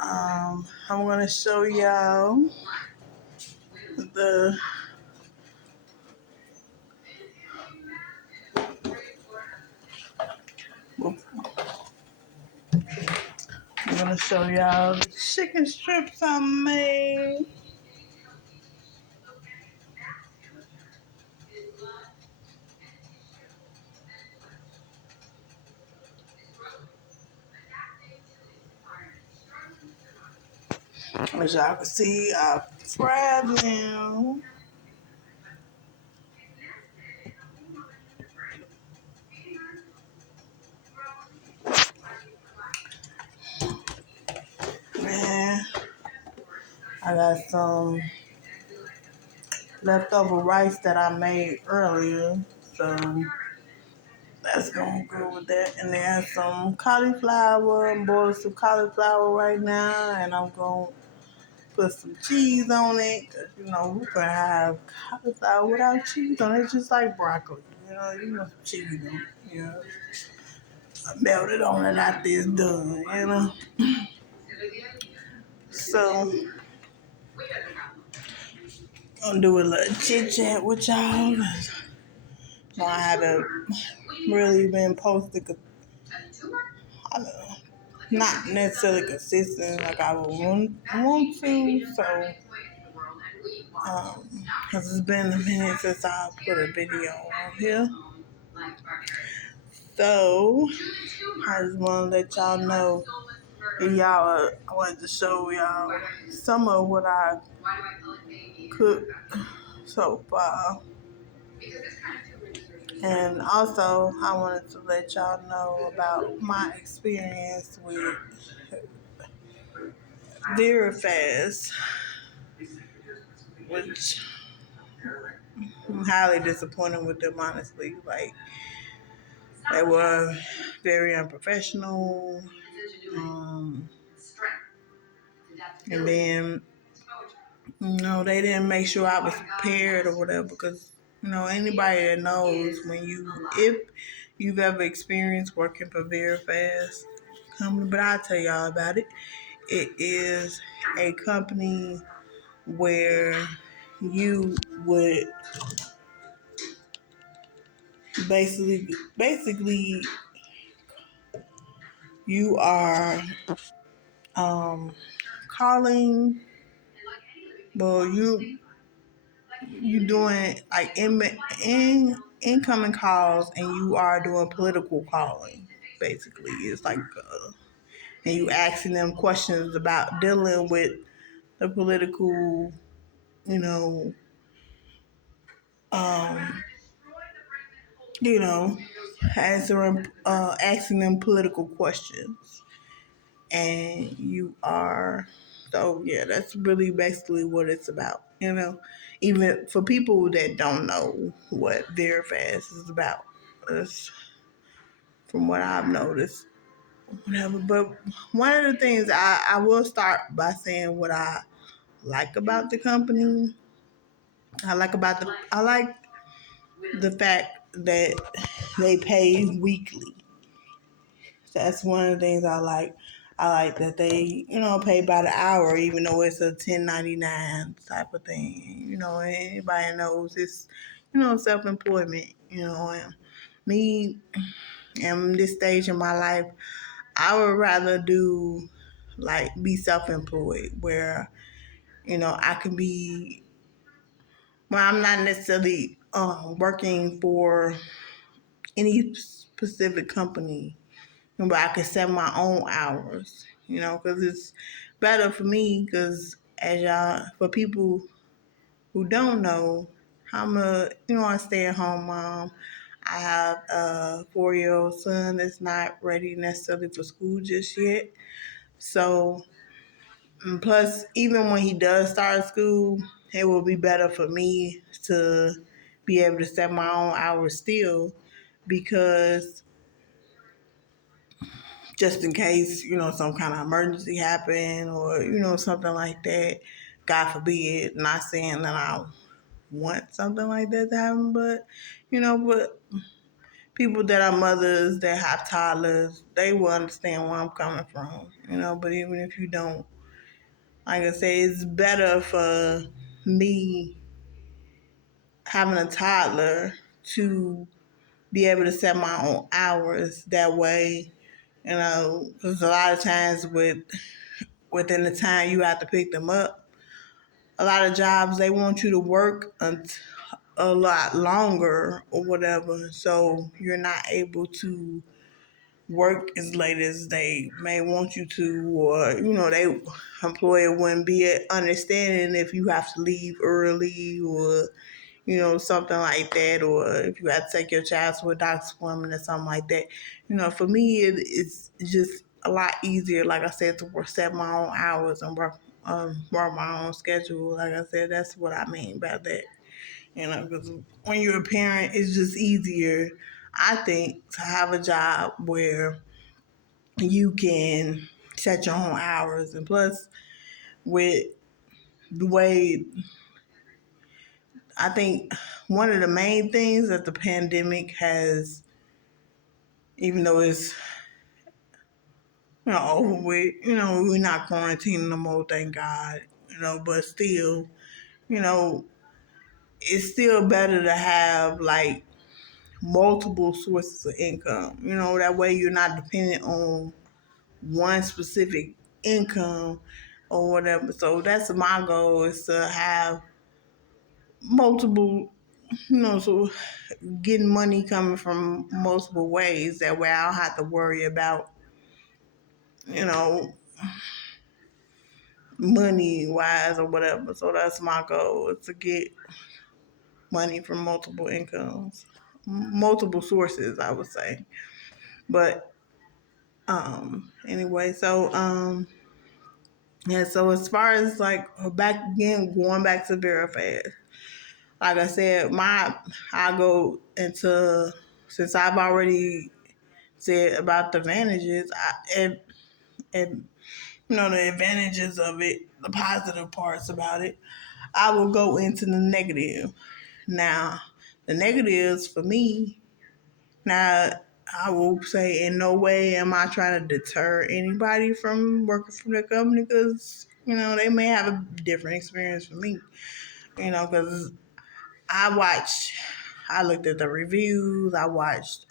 I'm gonna show y'all the the chicken strips I made. As y'all can see, I fried them. Man, I got some leftover rice that I made earlier, so that's gonna go with that. And there's some cauliflower. I'm boiling some cauliflower right now, and I'm gonna put some cheese on it. Cause we can have cauliflower without cheese on it, just like broccoli. You want some cheese on it. I melt it on it after it's done. So I'm gonna do a little chit chat with y'all. I haven't really been posting. Not necessarily consistent like I would want to. So, because it's been a minute since I put a video on here. So, I just want to let y'all know, I wanted to show y'all some of what I cooked so far. And also, I wanted to let y'all know about my experience with VeraFast, which I'm highly disappointed with them, honestly. Like, they were very unprofessional. And then, they didn't make sure I was prepared or whatever, because, anybody that knows if you've ever experienced working for VeraFast company, but I'll tell y'all about it. It is a company where you would basically you are calling, well, you doing like incoming calls, and you are doing political calling. Basically, it's like and you asking them questions about dealing with the political, you know, um, you know, asking them political questions, and you are. So yeah, that's really basically what it's about. Even for people that don't know what VeraFast is about, that's from what I've noticed. Whatever. But one of the things I will start by saying what I like about the company. I like the fact that they pay weekly. That's one of the things I like. I like that they, pay by the hour, even though it's a 1099 type of thing. And anybody knows it's, self-employment. And me, in this stage in my life, I would rather be self-employed, where, I can be, well, I'm not necessarily working for any specific company, but I can set my own hours, because it's better for me, because for people who don't know, I'm a stay-at-home mom. I have a 4-year-old son that's not ready necessarily for school just yet. So, plus, even when he does start school, it will be better for me to be able to set my own hours still, because just in case, some kind of emergency happen, or, something like that, God forbid, not saying that I want something like that to happen, but, but people that are mothers that have toddlers, they will understand where I'm coming from, you know. But even if you don't, like I say, it's better for me having a toddler to be able to set my own hours that way, you know, because a lot of times within the time you have to pick them up, a lot of jobs they want you to work a lot longer or whatever, so you're not able to work as late as they may want you to, or you know, they employer wouldn't be understanding if you have to leave early, or you know, something like that, or if you have to take your child to a doctor's appointment or something like that. You know, for me, it's just a lot easier, like I said, to set my own hours and work my own schedule. Like I said, that's what I mean by that. You know, because when you're a parent, it's just easier, I think, to have a job where you can set your own hours. And plus, with the way, I think one of the main things that the pandemic has, even though it's, you know, over with, you know, we're not quarantining no more, thank God, you know, but still, you know, it's still better to have like multiple sources of income. You know, that way you're not dependent on one specific income or whatever. So that's my goal, is to have multiple, you know, so getting money coming from multiple ways. That way I don't have to worry about, you know, money wise or whatever. So that's my goal, is to get money from multiple incomes, multiple sources, I would say. But anyway, so yeah, so as far as like back again, going back to Verifast, like I said, I go into, since I've already said about the advantages, and you know, the advantages of it, the positive parts about it, I will go into the negative. Now, the negatives for me, now I will say in no way am I trying to deter anybody from working for the company, because you know, they may have a different experience from me. You know, because I watched, I looked at the reviews, I watched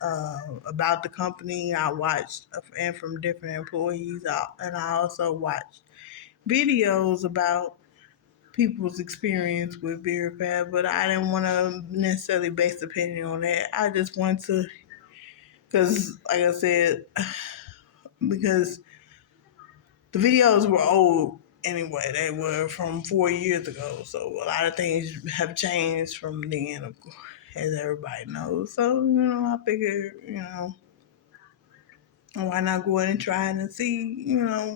about the company, I watched and from different employees, and I also watched videos about people's experience with Verifab, but I didn't want to necessarily base opinion on that. I just want to, because like I said, because the videos were old anyway. They were from 4 years ago, so a lot of things have changed from then, of course, as everybody knows. So you know, I figured, you know, why not go ahead and try it and see, you know.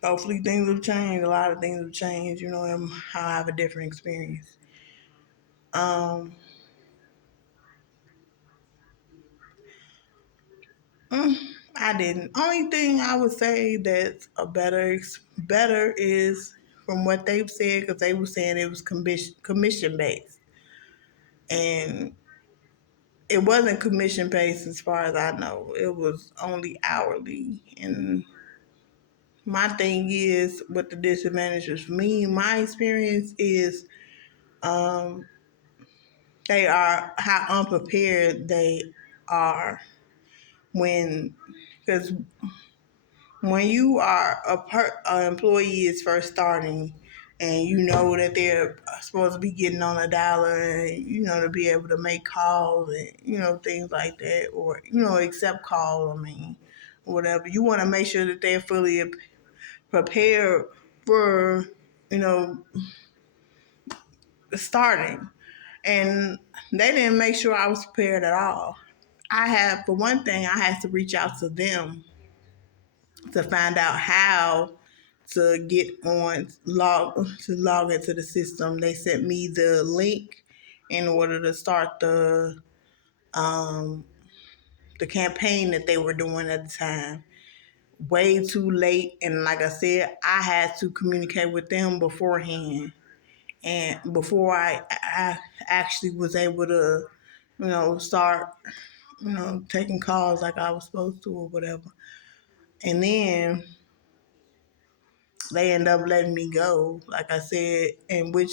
Hopefully things have changed. A lot of things have changed, you know, and I'll have a different experience. Um, mm, I didn't. Only thing I would say that's a better is from what they've said, because they were saying it was commission based, and it wasn't commission based as far as I know. It was only hourly. And my thing is, with the disadvantages for me, my experience is, um, they are how unprepared they are when, because when you are a employee is first starting, and you know that they're supposed to be getting on a dollar, and you know, to be able to make calls and you know, things like that, or you know, accept calls, I mean, whatever, you want to make sure that they're fully prepared for, you know, starting. And they didn't make sure I was prepared at all. I had, for one thing, I had to reach out to them to find out how to get on, log into the system. They sent me the link in order to start um, the campaign that they were doing at the time. Way too late, and like I said, I had to communicate with them beforehand, and before I actually was able to, you know, start taking calls like I was supposed to or whatever. And then they end up letting me go, like I said, and which,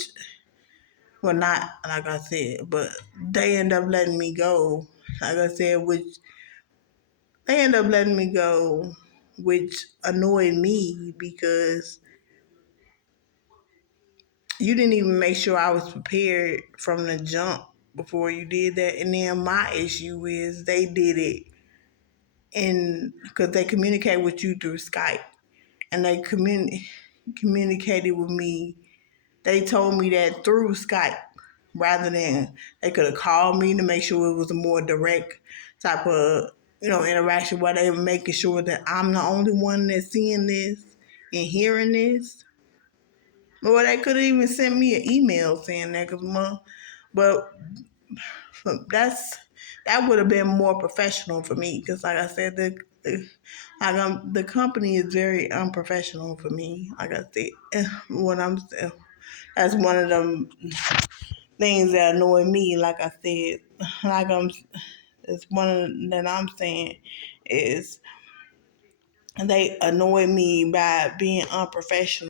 well, not like I said, but they end up letting me go, like I said, which they end up letting me go, which annoyed me because you didn't even make sure I was prepared from the jump before you did that. And then my issue is they did it in because they communicate with you through Skype, and they communicated with me. They told me that through Skype rather than they could have called me to make sure it was a more direct type of interaction where they were making sure that I'm the only one that's seeing this and hearing this. Or they could have even sent me an email saying that, but that would have been more professional for me because, like I said, the company is very unprofessional for me. Like I said, that's one of them things that annoy me. Like I said, like it's one of that I'm saying is they annoy me by being unprofessional.